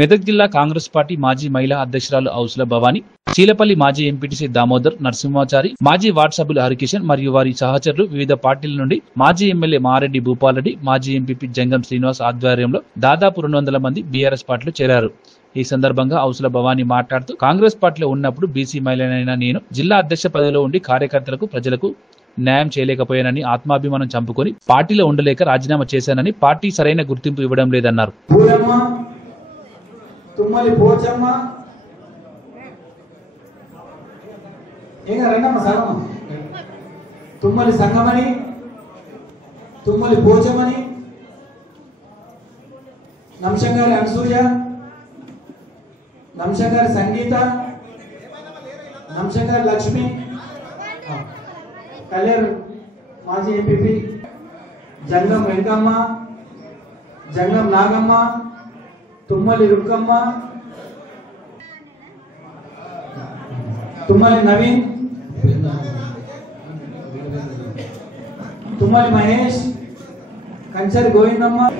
మెదక్ జిల్లా కాంగ్రెస్ పార్టీ మాజీ మహిళా అధ్యక్షురాలు ఔసుల భవాని, చీలపల్లి మాజీ ఎంపీటీసీ దామోదర్ నరసింహాచారి, మాజీ వార్డు సభ్యులు హరికిషన్ మరియు వారి సహచరులు వివిధ పార్టీల నుండి మాజీ ఎమ్మెల్యే మారెడ్డి భూపాలరెడ్డి, మాజీ ఎంపీపీ జంగం శ్రీనివాస్ ఆధ్వర్యంలో దాదాపు 200 మంది బీఆర్ఎస్ పార్టీలో చేరారు. ఈ సందర్భంగా ఔసుల భవాని మాట్లాడుతూ, కాంగ్రెస్ పార్టీలో ఉన్నప్పుడు బీసీ మహిళనైన నేను జిల్లా అధ్యక్ష పదవిలో ఉండి కార్యకర్తలకు, ప్రజలకు న్యాయం చేయలేకపోయానని, ఆత్మాభిమానం చంపుకొని పార్టీలో ఉండలేక రాజీనామా చేశానని, పార్టీ సరైన గుర్తింపు ఇవ్వడం లేదన్నారు. తుమ్మలి పోచమ్మ తుమ్మలి సంగమని, తుమ్మలి పోచమ్మని, నంశంగారి అనసూయ, నంశంగారి సంగీత, నంశంగారి లక్ష్మి, కళ్యాణ్ మాజీ ఎంపీపీ జంగం వెంకమ్మ, జంగం నాగమ్మ, తుమ్మలి రుక్కమ్మ, తుమ్మలి నవీన్, తుమ్మలి మహేష్, కంచరి గోవిందమ్మ,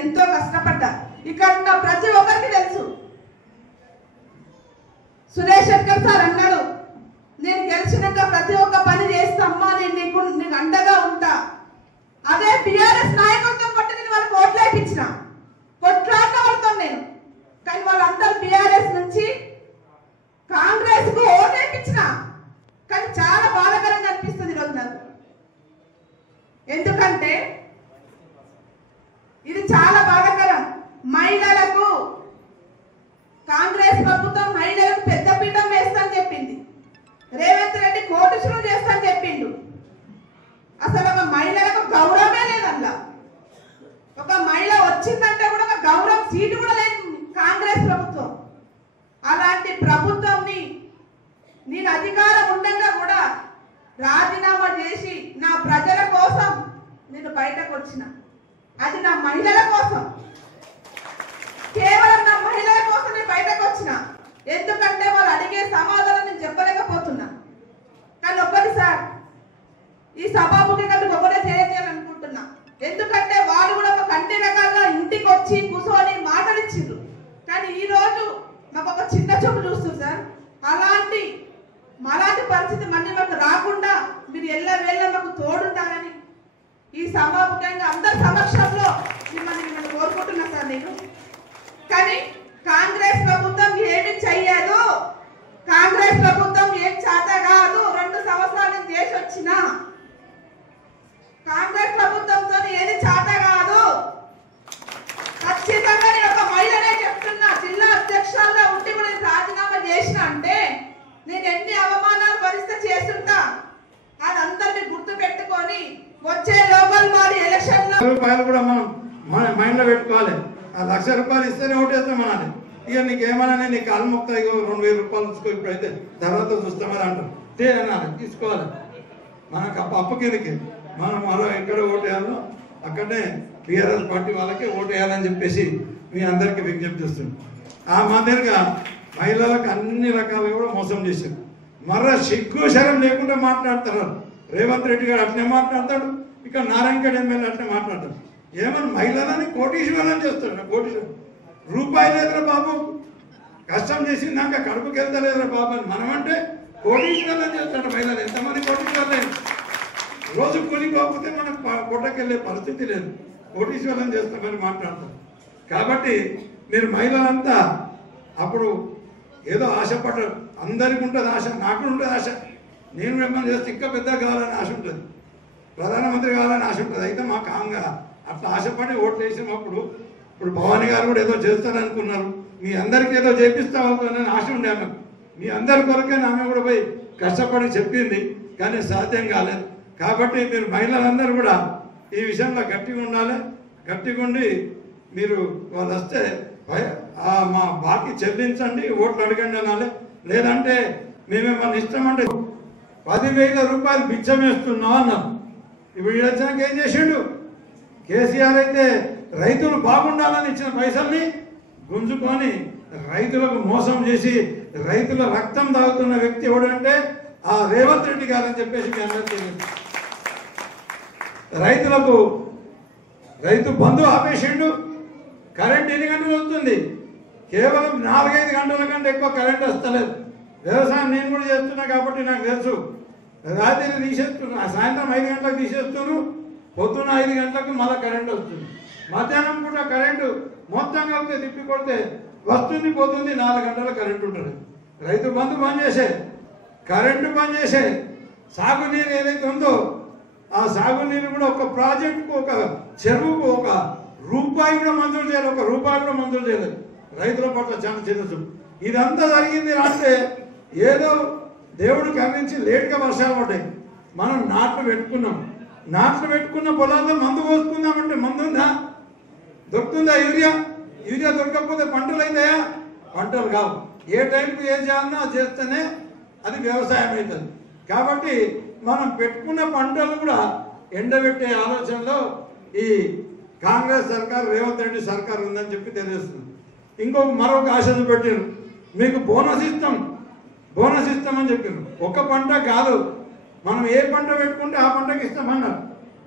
ఎంతో కష్టపడ్డా. ఇక్కడ ఉన్న ప్రతి ఒక్కరికి తెలుసు. సురేష్ శెట్కర్ సార్ అన్నాడు, నేను గెలిచినాక ప్రతి ఒక్క పని చేస్తామ్మా, నేను నీకు అండగా ఉంటా. అదే బీఆర్ఎస్ నాయకత్వం కొట్టి నేను వాళ్ళకి ఓట్లు వేయించిన, కొట్లాడిన వాళ్ళతో నేను. కానీ వాళ్ళందరూ బీఆర్ఎస్ నుంచి కాంగ్రెస్ కు ఓట్లు వేయించిన. కానీ చాలా బాధాకరంగా అనిపిస్తుంది ఈరోజు నాకు. ఎందుకంటే ఇది చాలా బాధాకరం. మహిళలకు కాంగ్రెస్ ప్రభుత్వం మహిళలకు పెద్దపీఠం వేస్తానని చెప్పింది. రేవంత్ రెడ్డి కోటేశ్వరం చేస్తానని చెప్పిండు. అసలు ఒక మహిళలకు గౌరవమే లేదల్లా. ఒక మహిళ వచ్చిందంటే కూడా ఒక గౌరవం సీటు కూడా లేదు కాంగ్రెస్ ప్రభుత్వం. అలాంటి ప్రభుత్వంని నేను అధికారం ఉండగా కూడా రాజీనామా చేసి నా ప్రజల కోసం నేను బయటకు వచ్చిన. అది నా మహిళల కోసం, కేవలం నా మహిళల కోసం నేను బయటకు వచ్చిన. ఎందుకంటే వాళ్ళు అడిగే సమాధానం నేను చెప్పలేకపోతున్నా. కానీ ఒక్కటి సార్, ఈ సభాముఖంగా మీకు ఒకటే చేయాలనుకుంటున్నా. ఎందుకంటే వాళ్ళు కూడా ఒక కంటి రకాలుగా ఇంటికి వచ్చి కూర్చొని మాటలిచ్చిండ్రు. కానీ ఈ రోజు మాకు ఒక చిన్న చూపు చూస్తుంది సార్. అలాంటి పరిస్థితి మళ్ళీ మాకు రాకుండా మీరు ఎల్లవేళ్ళ మాకు తోడుంటారని ఈ సభాముఖంగా అందరి సమక్షంలో మిమ్మల్ని కోరుకుంటున్నా సార్ నేను. కానీ కాంగ్రెస్ ప్రభుత్వం ఏమి చెయ్యదు, కాంగ్రెస్ ప్రభుత్వం ఏం చేత కాదు. 2 సంవత్సరాల నుంచి చేసి వచ్చిన కాంగ్రెస్ ప్రభుత్వంతో ఏది చేత కాదు. ఖచ్చితంగా నేను ఒక మహిళనే చెప్తున్నా, జిల్లా అధ్యక్షులుగా ఉండి కూడా నేను రాజీనామా చేసిన అంటే నేను ఎన్ని అవమానాలు భరిస్తే చేస్తుంటా. అదందరినీ గుర్తు పెట్టుకొని వచ్చే లోకల్ బాడీ ఎలక్షన్ రూపాయలు కూడా మనం మన మైండ్ లో పెట్టుకోవాలి. ఆ ₹1,00,000 ఇస్తేనే ఓటేస్తాం అనాలి. ఇక నీకేమన్నా నీ కాలు మొక్క 2,000 రూపాయలు తీసుకో, ఇప్పుడైతే తర్వాత చూస్తామని అంటారు. అనాలి, తీసుకోవాలి. మనకు అప్పు కిందకి మనం మరో ఎక్కడ ఓటేయాలో అక్కడనే బీఆర్ఎస్ పార్టీ వాళ్ళకి ఓటేయాలని చెప్పేసి మీ అందరికీ విజ్ఞప్తి చేస్తున్నాం. ఆ మాదిరిగా మహిళలకు అన్ని రకాలుగా కూడా మోసం చేశారు. మరో సిగ్గు శరం లేకుండా మాట్లాడతారు. రేవంత్ రెడ్డి గారు అట్నే మాట్లాడతాడు, ఇక్కడ నారాయణగఢ్ ఎమ్మెల్యే అట్నే మాట్లాడతాడు. ఏమన్నా మహిళలని కోటీశ్వరం చేస్తాడు. కోటీశ్వరం రూపాయి లేదురా బాబు, కష్టం చేసిందాక కడుపుకి వెళ్తలేదురా బాబు అని మనమంటే కోటీశ్వరం చేస్తాడు. మహిళలు ఎంతమంది కోటీశ్వరం రోజు కూలిపోకపోతే మనకు కోటకెళ్ళే పరిస్థితి లేదు. కోటీశ్వరం చేస్తామని మాట్లాడతారు. కాబట్టి మీరు మహిళలంతా అప్పుడు ఏదో ఆశపడ్డారు. అందరికీ ఉంటుంది ఆశ, నాకు ఉంటుంది ఆశ. నేను మిమ్మల్ని చేస్తే ఇంకా పెద్ద కావాలని ఆశ ఉంటుంది, ప్రధానమంత్రి కావాలని ఆశ ఉంటుంది. అయితే మా కాంగా అట్లా ఆశపడి ఓట్లు వేసినప్పుడు ఇప్పుడు భవానీ గారు కూడా ఏదో చేస్తారనుకున్నారు. మీ అందరికీ ఏదో చేపిస్తామని ఆశ ఉండే ఆమెకు. మీ అందరి కొరకే ఆమె కూడా పోయి కష్టపడి చెప్పింది, కానీ సాధ్యం కాలేదు. కాబట్టి మీరు మహిళలందరూ కూడా ఈ విషయంలో గట్టిగా ఉండాలి. గట్టిగా ఉండి మీరు వాళ్ళు వస్తే మా బాకీ చెల్లించండి, ఓట్లు అడగండి అనాలి. లేదంటే మేమేమన్నా ఇష్టమంటే 10,000 రూపాయలు బిచ్చం వేస్తున్నాం అన్నాం. ఇప్పుడు వచ్చినాక ఏం చేసిండు? కేసీఆర్ అయితే రైతులు బాగుండాలని ఇచ్చిన పైసల్ని గుంజుకొని రైతులకు మోసం చేసి రైతుల రక్తం తాగుతున్న వ్యక్తి ఎవడంటే ఆ రేవంత్ రెడ్డి గారు అని చెప్పేసి మీ అందరికీ తెలుసు. రైతులకు రైతు బంధు ఆపేసిండు. కరెంట్ ఎన్ని గంటలు వస్తుంది? కేవలం 4-5 గంటల కంటే ఎక్కువ కరెంట్ వస్తలేదు. వ్యవసాయం నేను కూడా చేస్తున్నా కాబట్టి నాకు తెలుసు. రాత్రి తీసేస్తున్నా, సాయంత్రం 5 గంటలకు తీసేస్తున్నారు, పొద్దున్న 5 గంటలకు మళ్ళీ కరెంట్ వస్తుంది. మధ్యాహ్నం కూడా కరెంటు మొత్తం కలిపితే తిప్పి కొడితే వస్తుంది పోతుంది, 4 గంటల కరెంటు ఉంటుంది. రైతు బంధు బంద్ చేసే, కరెంటు బంద్ చేసే, సాగునీరు ఏదైతే ఉందో ఆ సాగునీరు కూడా ఒక ప్రాజెక్టుకు, ఒక చెరువుకు 1 రూపాయి కూడా మంజూరు చేయలేదు. 1 రూపాయి కూడా మంజూరు చేయలేదు. రైతుల పట్ల చాలా చిన్న ఇదంతా జరిగింది అంటే ఏదో దేవుడు కరుణించి లేట్గా వర్షాలు పడ్డాయి. మనం నాట్లు పెట్టుకున్న పొలాల్లో మందు పోసుకుందామంటే మందు ఉందా? దొరుకుతుందా? యూరియా దొరకకపోతే పంటలు అవుతాయా? పంటలు కావు. ఏ టైంకి ఏం చేయాలన్నా అది చేస్తేనే అది వ్యవసాయం అవుతుంది. కాబట్టి మనం పెట్టుకున్న పంటలు కూడా ఎండబెట్టే ఆలోచనలో ఈ కాంగ్రెస్ సర్కార్, రేవంత్ రెడ్డి సర్కార్ ఉందని చెప్పి తెలియజేస్తుంది. మరొక ఆశలు పెట్టారు, మీకు బోనస్ ఇస్తామని చెప్పారు. ఒక పంట కాదు, మనం ఏ పంట పెట్టుకుంటే ఆ పంటకి ఇస్తామన్నారు.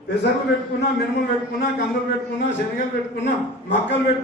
పెసర్లు పెట్టుకున్నా, మినుములు పెట్టుకున్నా, కందులు పెట్టుకున్నా, శనగలు పెట్టుకున్నా, మక్కలు పెట్టుకున్నా